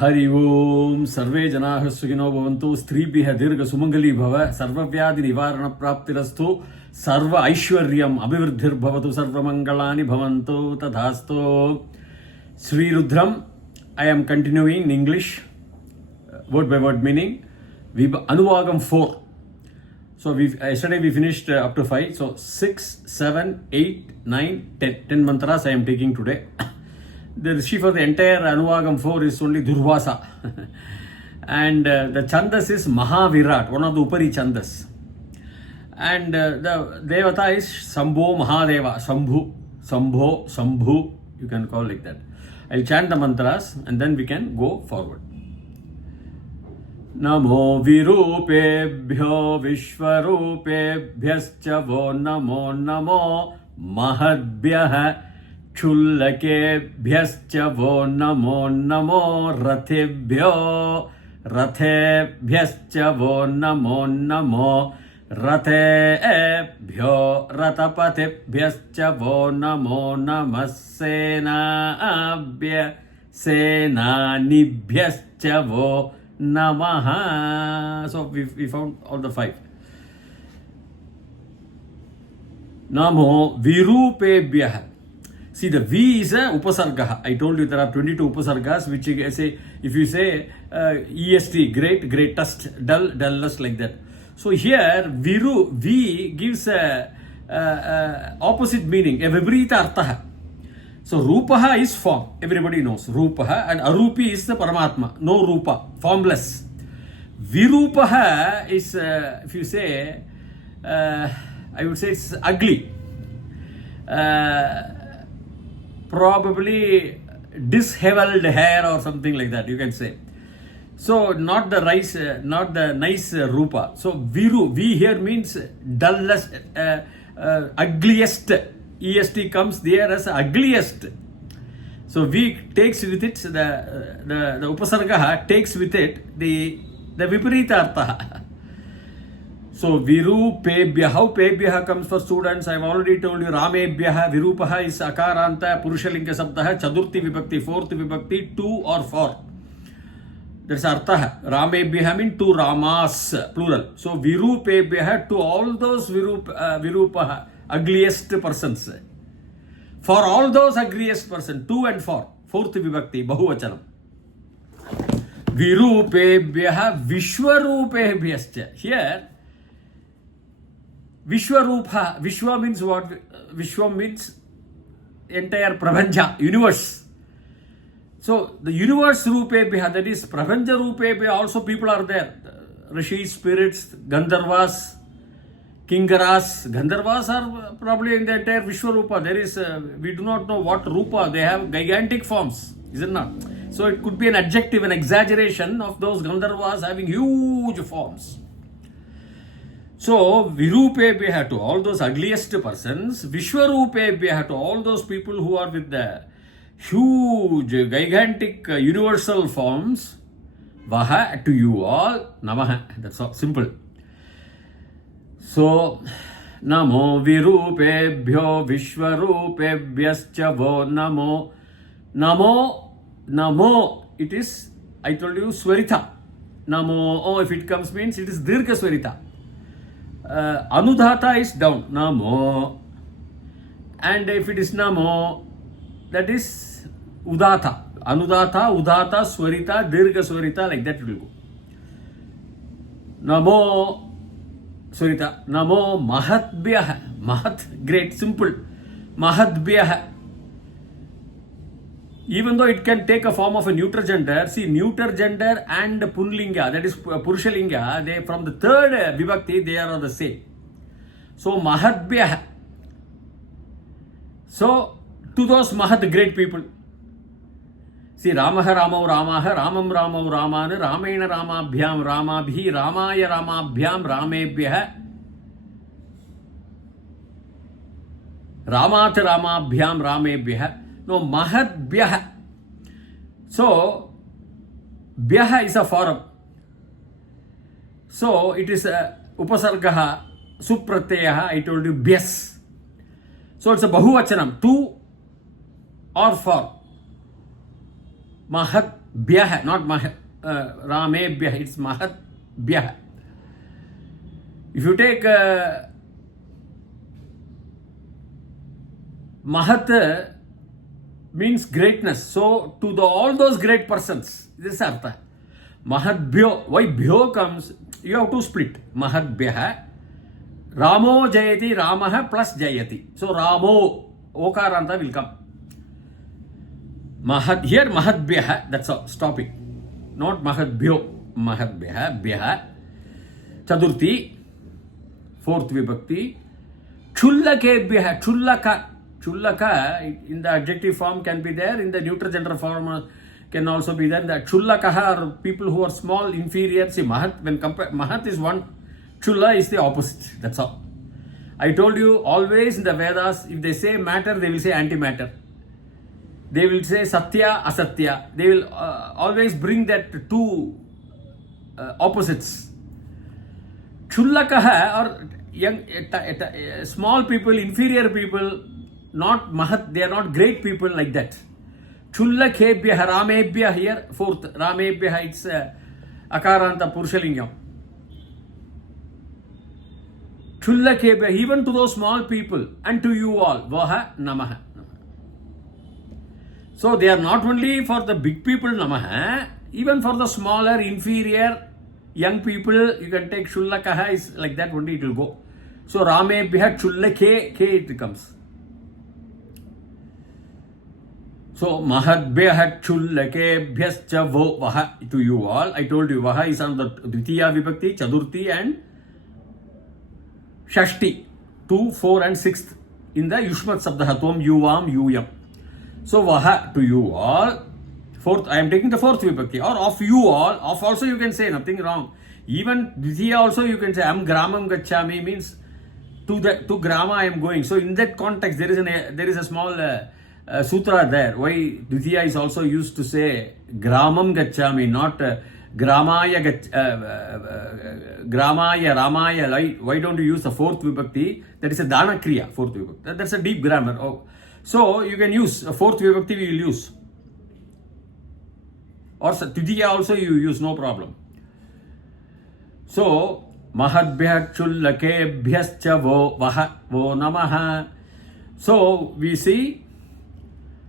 हरि ओम सर्वे जनाः सुखिनो भवन्तु स्त्रीभ्यः दीर्घ सुमंगली भव सर्वव्याधि निवारण प्राप्तिरस्तु सर्व ऐश्वर्यम् अभिवृद्धिर्भवतु सर्वमंगलानि भवन्तु तथास्तु. Sree Rudram, I am continuing in English, word by word meaning. Anuvagam 4. So yesterday we finished up to 5. So 6, 7, 8, 9, 10. 10 mantras I am taking today. The rishi for the entire Anuvagam 4 is only Durvasa. And the Chandas is Mahavirat, one of the Upari Chandas. And the Devata is Sambho Mahadeva, Sambhu, you can call like that. I'll chant the mantras and then we can go forward. Namo Virupebhyo Vishwarupebhyascha Vo Namo Namo Mahadbhyah Chullakebhyascha Vo Namo Namo Rathebhyascha Vo Namo Namo Rathebhyo Ratapatebhyascha Vo Namo Namassenabhya Senanibhyascha Vo Namaha. So we found all the 5. Namo Virupebhyah. See, the V is a upasarga. I told you there are 22 upasargas, which I say, if you say EST, great, greatest, dull, dullest, like that. So here, V gives a opposite meaning, a vibrita artha. So Rupaha is form, everybody knows Rupaha, and Arupi is the Paramatma, no Rupa, formless. Virupaha is, if you say, I would say it's ugly. Probably disheveled hair or something like that, you can say. So not the nice Rupa. So Viru, V here means dullest, ugliest. EST comes there as ugliest. So V takes with it, the Upasarga takes with it the Viparita Artha. So Virupebhya, how Pebhya comes for students, I have already told you. Ramebhya, Virupaha is Akaranta, Purushalinga Sabdaha, Chadurthi Vibhakti, 4th Vibhakti, 2 or 4. That's Artha. Ramebhya means 2 Ramas, plural. So Virupebhya, to all those Virupaha, ugliest persons. For all those ugliest persons, 2 and 4, 4th Vibhakti, Bahuvachanam. Virupebhya, Vishwarupebhyascha. Here, Vishwarupa, Vishwa means what? Vishwa means entire Prabhanja, universe. So the universe Rupebhya, that is Prabhanja Rupebhya, also people are there. Rishis, spirits, Gandharvas, Kingaras. Gandharvas are probably in the entire Vishwarupa. There is, we do not know what Rupa, they have gigantic forms, is it not? So it could be an adjective, an exaggeration of those Gandharvas having huge forms. So, Virupebhya to all those ugliest persons, Vishwarupebhya to all those people who are with the huge, gigantic, universal forms, Vaha to you all, Namaha. That's all, simple. So, Namo Virupebhyo Vishwarupebhyascha Vo Namo. Namo, it is, I told you, Swarita. Namo, if it comes means it is Dirgha Swarita. Anudhata is down, Namo. And if it is Namo, that is Udata. Anudhata, Udata, Swarita, Dirgha Swarita, like that it will go. Namo Swarita. Namo Mahatbhyah. Mahat, great, simple. Mahatbhyah. Even though it can take a form of a neuter gender, see, neuter gender and Punlinga, that is Purushalinga, they from the 3rd Vibhakti, they are the same. So, Mahatbhyah. So, to those Mahat great people, see, Ramaha Ramau Ramaha, Ramam Ramau Ramana, Ramayana Ramabhyam Ramabhi, Ramaya Ramabhyam Ramebhyah, Ramat Ramabhyam Ramebhyah. No, Mahadbhyah. So, Bhyah is a form. So, it is a Upasargaha, Supratyaha, I told you, Bhyas. So, it's a Bahuvachanam, 2 or 4. Mahat Bhyah, not Ramebhyah, it's Mahatbhyah. If you take Mahat means greatness. So to all those great persons, this is Artha. Mahatbhyo. Why Bhyo comes? You have to split. Mahatbhyah. Ramo Jayati, Ramaha plus Jayati. So Ramo, Okaranta will come. Here Mahatbhyah, that's all. Stop it. Not Mahatbhyo. Mahatbhyah, Bhyah. Chadurthi, fourth vibhakti. Chullakebhyah, Chullaka. Chullaka in the adjective form can be there, in the neutral gender form can also be there. The Chullakaha are people who are small, inferior. See, Mahat, when Mahat is one, Chulla is the opposite. That's all. I told you always in the Vedas, if they say matter, they will say antimatter. They will say Satya, Asatya. They will always bring that two opposites. Chullakaha or young, small people, inferior people, not Mahat, they are not great people like that. Chullakebhyah, Ramebhyah here, fourth. Ramebhyah, it's Akaranta Purushalingam. Chullakebhyah, even to those small people and to you all, Vaha Namaha. So they are not only for the big people Namaha, even for the smaller, inferior, young people, you can take Chullakaha, is like that only it will go. So Ramebhyah, Chullake, K it comes. So Mahadbhyah Chullakebhyascha vo Vaha to you all. I told you Vaha is on the Dvitiya Vibhakti, Chadurthi and Shashti, 2, 4 and 6th in the Yushmat Sabdaha, Tvam, Yuvam, Yuyam. So Vaha to you all. Fourth, I am taking the fourth Vibhakti. Or of you all, of also you can say, nothing wrong. Even Dvitiya also you can say, Am Gramam Gacchami means to Grama I am going. So in that context there is a small sutra there. Why Dvitiya is also used to say Gramam Gacchami, not Gramaya Ramaya. Why don't you use the fourth Vibhakti? That is a Dana Kriya, fourth Vibhakti. That's a deep grammar. Oh. So you can use a fourth Vibhakti, we will use. Or Titiya also you use, no problem. So Mahadbhyah Chullakebhyascha vo Vaha vo Namaha. So we see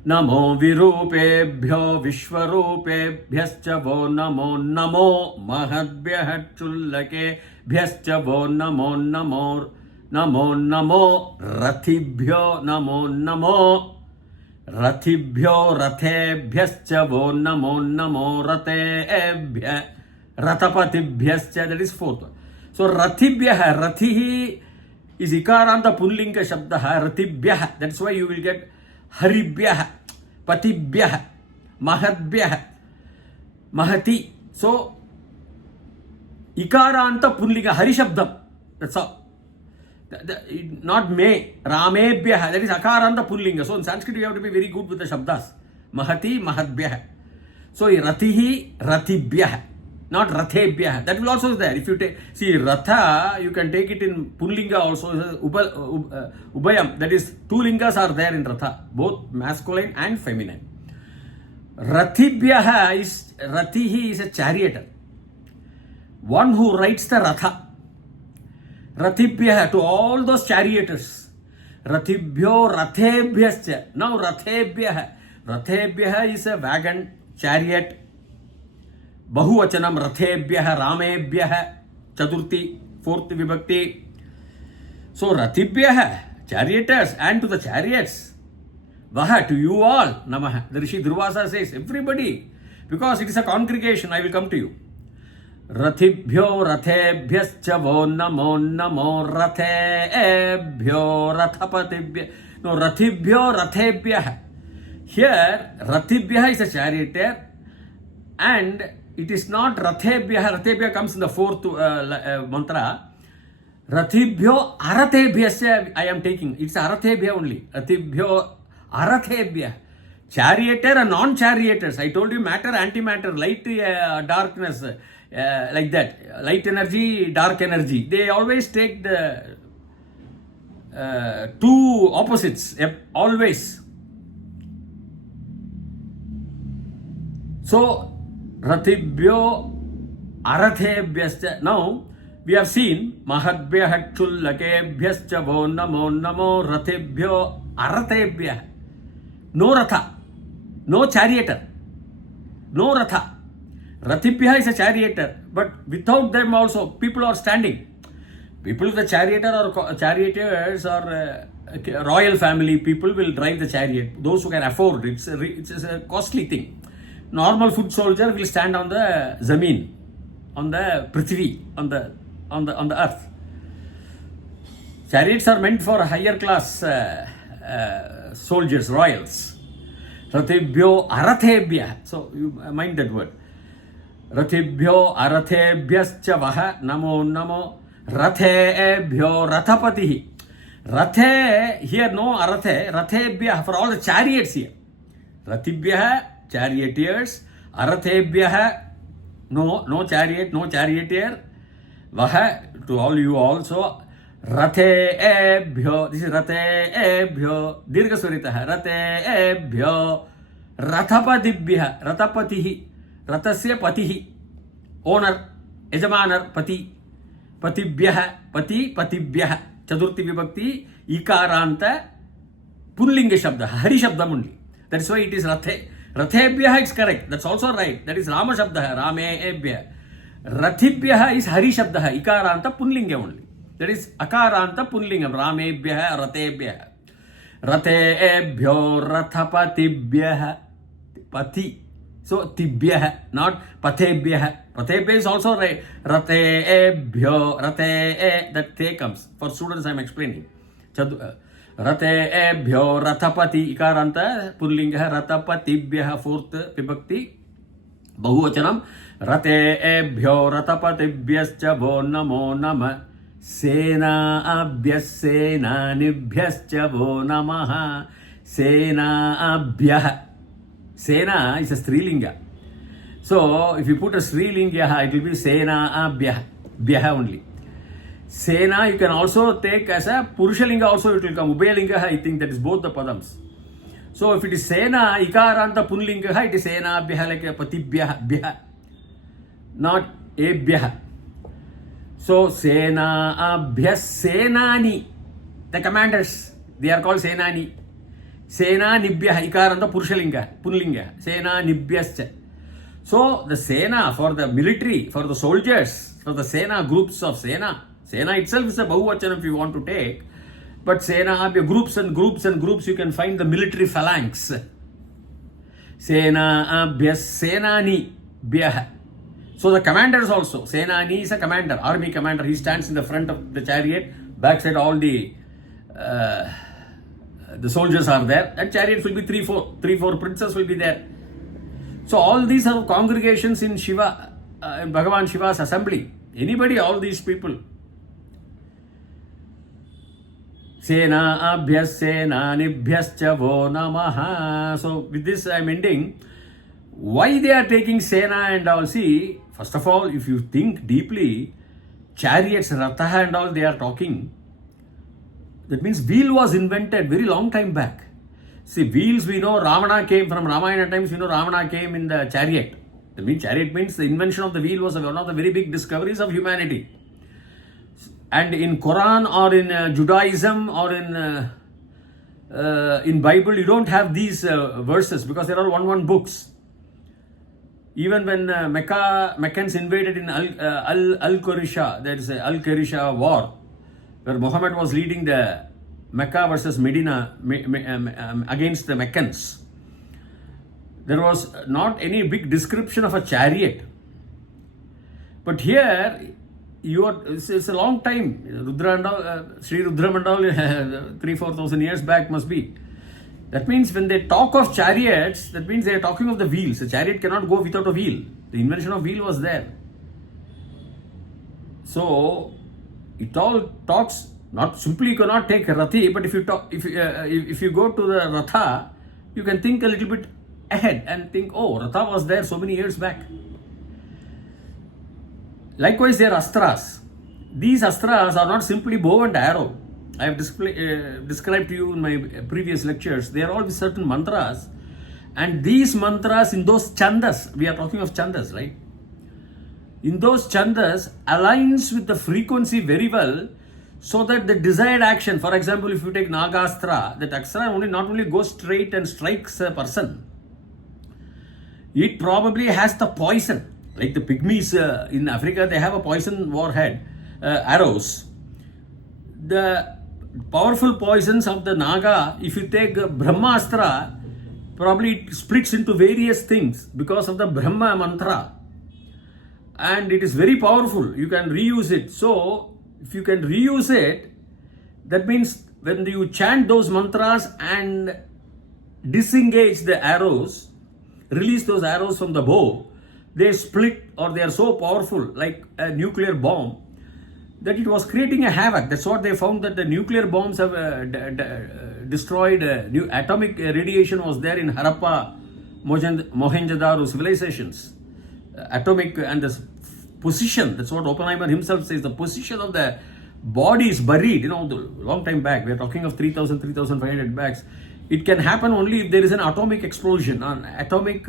Namo Virupebhyo Vishwarupebhyascha vo Namo Namo Mahadbhyah Chullakebhyascha vo Namo Namo Namo Namo Rathibhyo Namo Namo Rathibhyo Rathebhyascha vo Namo Namo Ratebhya Ratapatibhyascha. That is fourth one. So Rathibhyah, Rathihi is Ikaranta Pullinga Shabdaha, Rathibhyah. That's why you will get Haribhyah, Patibhyah, Mahadbhyah, Mahati. So Ikaranta Pullinga, Hari Shabdam. That's all. Not me, Ramebhyah, that is Akaranta Pullinga. So in Sanskrit you have to be very good with the Shabdas. Mahati, Mahadbhyah. So Ratihi, Ratibhyah, not Rathebhyah. That will also be there. If you take, see Ratha, you can take it in Pullinga also, Ubayam. That is, two lingas are there in Ratha, both masculine and feminine. Rathibhyah is, Ratihi is a charioteer, one who rides the Ratha. Rathibhyah, to all those charioteers. Rathibhyo Rathebhyascha. Now Rathebhyah. Rathebhyah is a wagon, chariot. Bahuvachanam Rathebhyah, Ramebhyah, Chadurthi, fourth Vibhakti. So Rathibhyah, charioteers, and to the chariots. Vaha, to you all. Namaha. The Rishi Durvasa says, everybody. Because it is a congregation, I will come to you. Rathibhyo Rathebhyascha vo Namo Namo Rathebhyo Rathapatibhya. No, Rathibhyo Rathebhyah. Here, Rathibhyah is a charioteer, and it is not Rathebhyah. Rathebhyah comes in the fourth mantra. Rathibhyo Arathebhyascha I am taking. It's Arathebhyah only. Rathibhyo Arathebhyah. Charioteer and non-charioteers. I told you matter, antimatter, light, darkness. Like that, light energy, dark energy, they always take the two opposites, always. So Ratibhyo Arathebhyascha. Now we have seen Mahadbhyah Chullakebhyascha Vo Namo Namo Ratibhyo Arathebhyah. No Ratha, no charioteer, no Ratha. Ratibhyah is a charioteer, but without them also people are standing. People, the charioteers or royal family people will drive the chariot. Those who can afford it, it's a costly thing. Normal foot soldier will stand on the zameen, on the prithvi, on the earth. Chariots are meant for higher class soldiers, royals. Ratibhyo arathebhyah. So you mind that word. Ratibhyo arathebhyascha vaha namo namo rathebhyo rathapatihi. Rathe, here no arathe, rathebhyah for all the chariots here. Ratibhyah, charioteers, arathebhyah, no chariot, no charioteer. Vaha, to all you also. Rathebhyo, this is rathebhyo, dirghaswaritaha, rathebhyo rathapatibhyah, rathapatihi, rathasya patihi, owner, yajamanar, pati, patibhyah, pati, patibhyah. Chaturthi vibhakti, ikaranta, punlinga shabda, hari shabdam only. That is why it is rathe. Rathebhyah is correct. That's also right. That is Rama shabda, Ramebhyah. Rathibhyah is hari shabda, ikaranta, punlinga only. That is akaranta, punlingam, Ramebhyah, Rathebhyah. Rathebhyo, rathapatibhyah, pati. So tibhyah, not pathebhyah. Pathebhyah is also right. Rathebhyo, that te comes. For students I am explaining. Rathebhyo, rathapati, ikaranta, pullinga, rathapatibhyah, fourth vibhakti, bahuvachanam. Rathebhyo, rathapatibhyascha vo namo nama. Senabhyas senanibhyascha vo namaha. Senabhyah. Sena is a Strilinga. So, if you put a Strilinga, it will be Sena Bhyah only. Sena you can also take as a Purushalinga also, it will come. Ubhayalinga, I think that is both the Padams. So, if it is Sena, Ikaranta Punlinga, it is Sena Bhyah like a Patibhyah, Bhyah, not Ebhyah. So, Sena Abhyas Senani, the commanders, they are called Senani. Sena Nibhyah, Ikaranta Purushalinga, Punlinga, Sena Nibhyascha. So the Sena for the military, for the soldiers, for the Sena groups of Sena. Sena itself is a Bahuvachanam if you want to take. But Sena, groups and groups and groups, you can find the military phalanx. Sena Abhyas Senani Bhyah. So the commanders also. Senani is a commander, army commander. He stands in the front of the chariot, backside all the soldiers are there. That chariot will be 3-4 princes will be there. So all these are congregations in Shiva, in Bhagavan Shiva's assembly. Anybody, all these people. Sena abhyas senanibhyascha vo namaha. So with this I am ending. Why they are taking Sena and all? See, first of all, if you think deeply, chariots, Ratha and all they are talking. That means wheel was invented very long time back. See, wheels we know Ravana came from Ramayana times, we know Ravana came in the chariot. That means chariot means the invention of the wheel was one of the very big discoveries of humanity. And in Quran or in Judaism or in Bible, you don't have these verses because there are one books. Even when Meccans invaded in Al-Qurisha, there is a Al-Qurisha war, where Muhammad was leading the Mecca versus Medina against the Meccans. There was not any big description of a chariot. But here, it's a long time. Rudra and all, Sree Rudram and all, 3,000-4,000 years back must be. That means when they talk of chariots, that means they are talking of the wheels. A chariot cannot go without a wheel. The invention of wheel was there. So, it all talks, not simply you cannot take Rathi, but if you go to the Ratha, you can think a little bit ahead and think, oh, Ratha was there so many years back. Likewise, their astras. These astras are not simply bow and arrow. I have described to you in my previous lectures. They are all with certain mantras, And these mantras in those chandas, we are talking of chandas, right? In those chandas aligns with the frequency very well, so that the desired action, for example, if you take Nagastra, that Astra not only goes straight and strikes a person, it probably has the poison. Like the pygmies in Africa, they have a poison warhead, arrows. The powerful poisons of the Naga, if you take Brahmastra, probably it splits into various things because of the Brahma mantra. And it is very powerful. You can reuse it. So, if you can reuse it, that means when you chant those mantras and disengage the arrows, release those arrows from the bow, they split, or they are so powerful like a nuclear bomb that it was creating a havoc. That's what they found, that the nuclear bombs have destroyed. New atomic radiation was there in Harappa, Mohenjo-daro civilizations. Atomic and the position, that's what Oppenheimer himself says, the position of the body is buried, long time back. We are talking of 3,500 backs. It can happen only if there is an atomic explosion, on atomic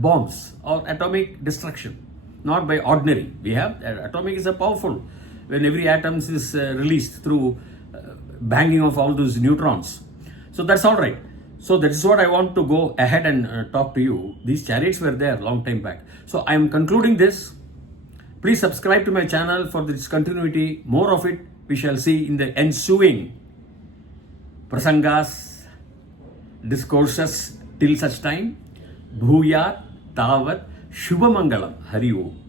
bombs or atomic destruction, not by ordinary. We have atomic is a powerful, when every atom is released through banging of all those neutrons. So that's all right. So that is what I want to go ahead and talk to you. These chariots were there long time back. So I am concluding this. Please subscribe to my channel for this continuity. More of it we shall see in the ensuing prasangas, discourses. Till such time, Bhuyat Tavat Shubhamangalam. Hari Om.